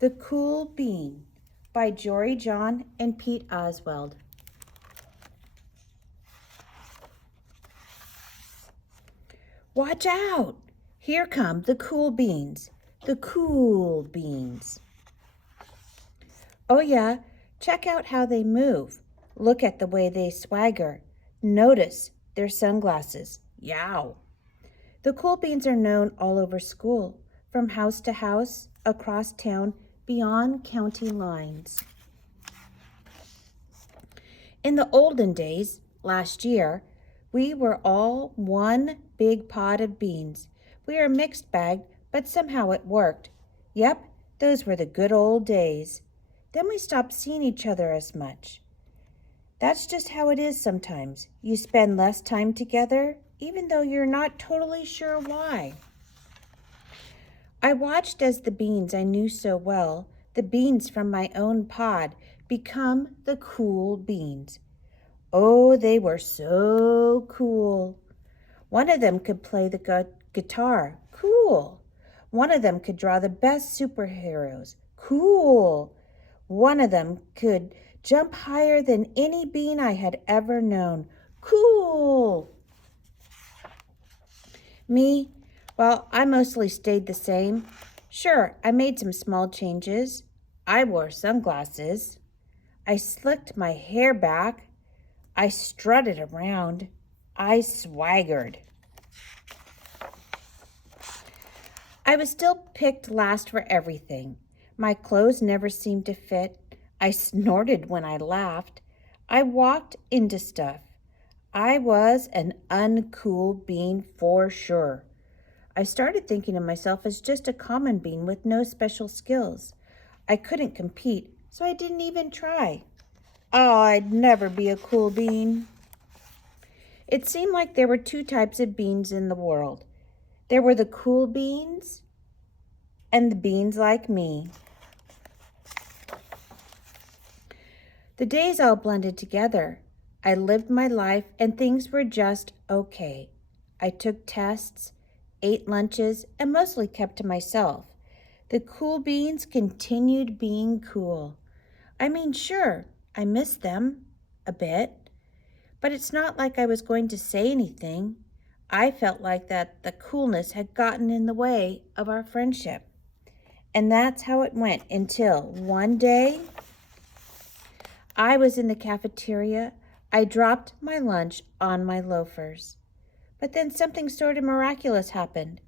The Cool Bean by Jory John and Pete Oswald. Watch out! Here come the cool beans. The cool beans. Oh yeah, check out how they move. Look at the way they swagger. Notice their sunglasses. Yow! The cool beans are known all over school, from house to house, across town, beyond county lines. In the olden days, last year, we were all one big pot of beans. We were a mixed bag, but somehow it worked. Yep, those were the good old days. Then we stopped seeing each other as much. That's just how it is sometimes. You spend less time together, even though you're not totally sure why. I watched as the beans I knew so well, the beans from my own pod, become the cool beans. Oh, they were so cool. One of them could play the guitar. Cool. One of them could draw the best superheroes. Cool. One of them could jump higher than any bean I had ever known. Cool. Me? Well, I mostly stayed the same. Sure, I made some small changes. I wore sunglasses. I slicked my hair back. I strutted around. I swaggered. I was still picked last for everything. My clothes never seemed to fit. I snorted when I laughed. I walked into stuff. I was an uncool bean for sure. I started thinking of myself as just a common bean with no special skills. I couldn't compete, so I didn't even try. Oh, I'd never be a cool bean. It seemed like there were two types of beans in the world. There were the cool beans and the beans like me. The days all blended together. I lived my life and things were just okay. I took tests, ate lunches, and mostly kept to myself. The cool beans continued being cool. I mean, sure, I missed them a bit, but it's not like I was going to say anything. I felt like that the coolness had gotten in the way of our friendship. And that's how it went until one day I was in the cafeteria. I dropped my lunch on my loafers. But then something sort of miraculous happened.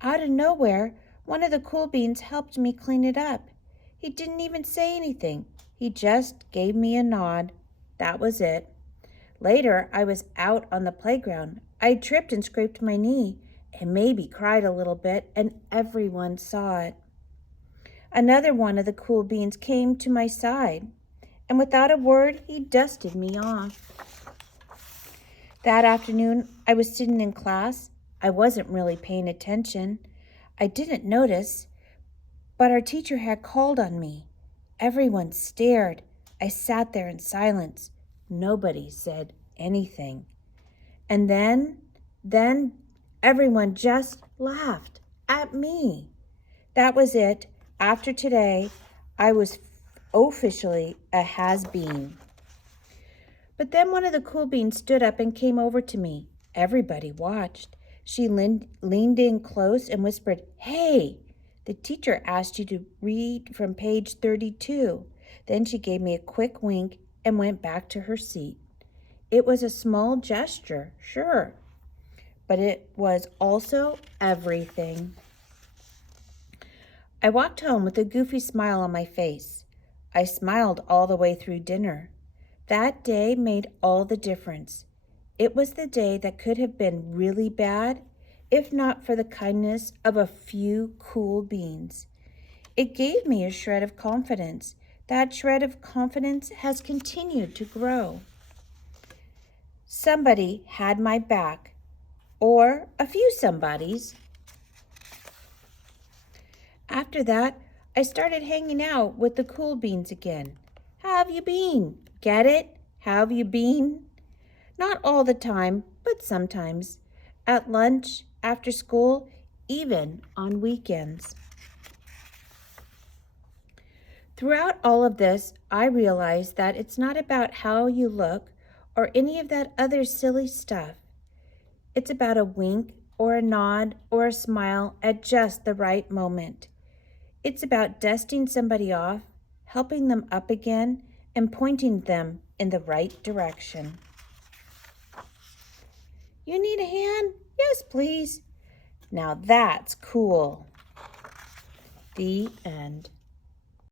Out of nowhere, one of the cool beans helped me clean it up. He didn't even say anything. He just gave me a nod. That was it. Later, I was out on the playground. I tripped and scraped my knee and maybe cried a little bit, and everyone saw it. Another one of the cool beans came to my side, and without a word, he dusted me off. That afternoon, I was sitting in class. I wasn't really paying attention. I didn't notice, but our teacher had called on me. Everyone stared. I sat there in silence. Nobody said anything. And then everyone just laughed at me. That was it. After today, I was officially a has-been. But then one of the cool beans stood up and came over to me. Everybody watched. She leaned in close and whispered, "Hey, the teacher asked you to read from page 32. Then she gave me a quick wink and went back to her seat. It was a small gesture, sure, but it was also everything. I walked home with a goofy smile on my face. I smiled all the way through dinner. That day made all the difference. It was the day that could have been really bad, if not for the kindness of a few cool beans. It gave me a shred of confidence. That shred of confidence has continued to grow. Somebody had my back, or a few somebodies. After that, I started hanging out with the cool beans again. How have you been? Get it? How have you been? Not all the time, but sometimes. At lunch, after school, even on weekends. Throughout all of this, I realized that it's not about how you look or any of that other silly stuff. It's about a wink or a nod or a smile at just the right moment. It's about dusting somebody off, helping them up again, and pointing them in the right direction. You need a hand? Yes, please. Now that's cool. The end.